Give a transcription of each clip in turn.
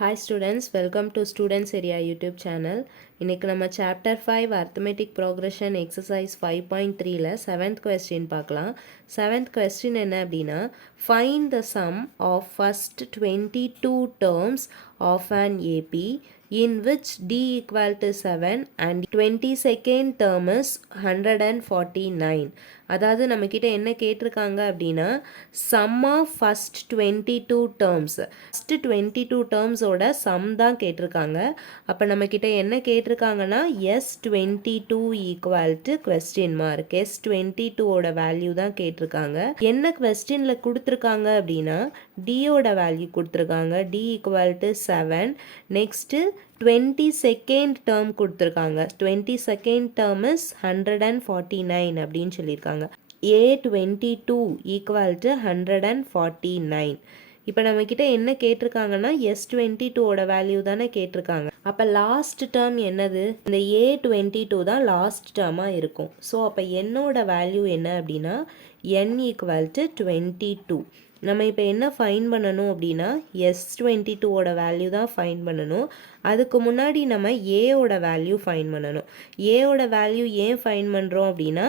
Hi students, welcome to Students Area YouTube channel. இன்னைக்கு நம்ம chapter 5 arithmetic progression exercise 5.3ல 7th question பார்க்கலாம். 7th question என்ன அப்படின்னா, find the sum of first 22 terms of an AP in which d equal to 7 and 22nd term is 149. அதாவது நம்ம கிட்ட என்ன கேட்டிருக்காங்க அப்படின்னா, sum of first 22 terms, first 22 terms ஓட sum தான் கேட்டிருக்காங்க. அப்போ நம்ம கிட்ட என்ன கேட்டிருக்காங்கன்னா S22 equal to question mark, S22 ஓட வேல்யூ தான் கேட்டிருக்காங்க. என்ன கொஸ்டின்ல கொடுத்துருக்காங்க அப்படின்னா d ஓட வேல்யூ கொடுத்துருக்காங்க, d equal to 7. Next 22nd term கொடுத்துருக்காங்க, 22nd டேர்ம் இஸ் 149 அப்படின்னு சொல்லியிருக்காங்க. A22 equal to 149. இப்போ நம்மக்கிட்ட என்ன கேட்டிருக்காங்கன்னா S22ஓட வேல்யூ தானே கேட்டிருக்காங்க. அப்போ லாஸ்ட் டேர்ம் என்னது? இந்த A22 தான் லாஸ்ட் டேர்மாக இருக்கும். ஸோ அப்போ என்னோட வேல்யூ என்ன அப்படின்னா n ஈக்குவல் டு 22. நம்ம இப்போ என்ன ஃபைன் பண்ணணும் அப்படின்னா S22ஓட வேல்யூ தான் ஃபைன் பண்ணணும். அதுக்கு முன்னாடி நம்ம ஏவோட வேல்யூ ஃபைன் பண்ணணும். ஏவோட வேல்யூ ஏன் ஃபைன் பண்ணுறோம் அப்படின்னா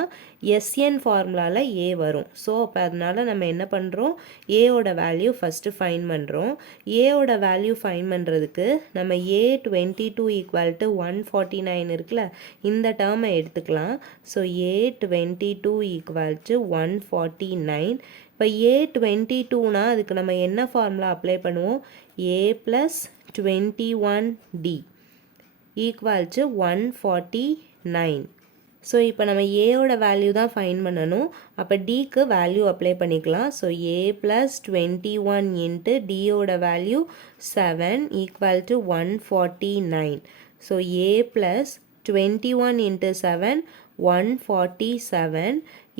SN ஃபார்முலாவில் ஏ வரும். ஸோ அப்போ அதனால் நம்ம என்ன பண்ணுறோம், ஏவோட வேல்யூ ஃபஸ்ட்டு ஃபைன் பண்ணுறோம். ஏவோட வேல்யூ ஃபைன் பண்ணுறதுக்கு நம்ம A22 ஈக்குவல் டு 149 இருக்குல்ல, இந்த டேர்மை எடுத்துக்கலாம். So A22 equal to 149. இப்போ A22னா அதுக்கு நம்ம என்ன ஃபார்முலா அப்ளை பண்ணுவோம், A + 21D equal to 149. So இப்போ நம்ம ஏவோட வேல்யூ தான் ஃபைன் பண்ணணும். அப்போ டிக்கு வேல்யூ அப்ளை பண்ணிக்கலாம். ஸோ A + 21 இன்ட்டு டியோட வேல்யூ 7 equal to 149. So A + 21 into 7 147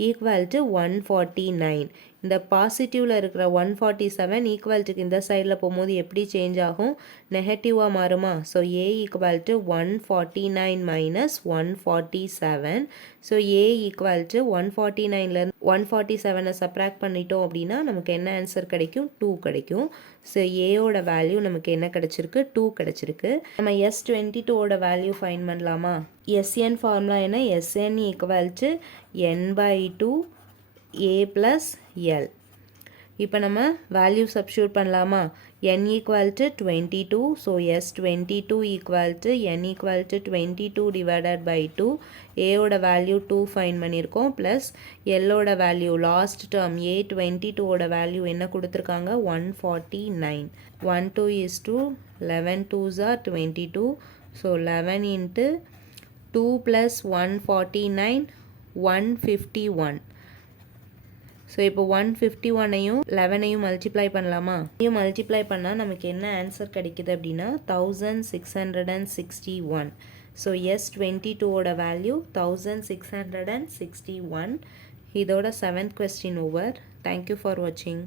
equal to 149. இந்த பாசிட்டிவில் இருக்கிற 147 ஈக்குவல்ட்டுக்கு இந்த சைடில் போகும்போது எப்படி சேஞ்ச் ஆகும், நெகட்டிவாக மாறுமா? So A equal to 149 minus 147. So A equal to 149லேருந்து 147 சப்ராக்ட் பண்ணிட்டோம் அப்படின்னா நமக்கு என்ன ஆன்சர் கிடைக்கும், 2 கிடைக்கும். ஸோ ஏவோட வேல்யூ நமக்கு என்ன கிடச்சிருக்கு, 2 கிடச்சிருக்கு. நம்ம S22ஓட வேல்யூ ஃபைன் பண்ணலாமா? SN ஃபார்முலா என்ன, SN equal to n/2 A + L. இப்போ நம்ம வேல்யூ சப்ஸ்டியூட் பண்ணலாமா? n equal to 22. So S22 equal to n equal to 22 divided by 2. ஏவோட வேல்யூ 2 ஃபைன் பண்ணியிருக்கோம். ப்ளஸ் எல்லோட வேல்யூ லாஸ்ட் டேர்ம் A22ஓட வேல்யூ என்ன கொடுத்துருக்காங்க, 149. 1 2 is 2, 11 2s are 22. So 11 into 2 + 149 151. So இப்போ 151ஐயும் 11ஐயும் மல்டிப்ளை பண்ணலாமா? இதையும் மல்டிப்ளை பண்ணால் நமக்கு என்ன ஆன்சர் கிடைக்குது அப்படின்னா 1661. ஸோ S22ஓட வேல்யூ 1661. இதோட 7th question over. Thank you for வாட்சிங்.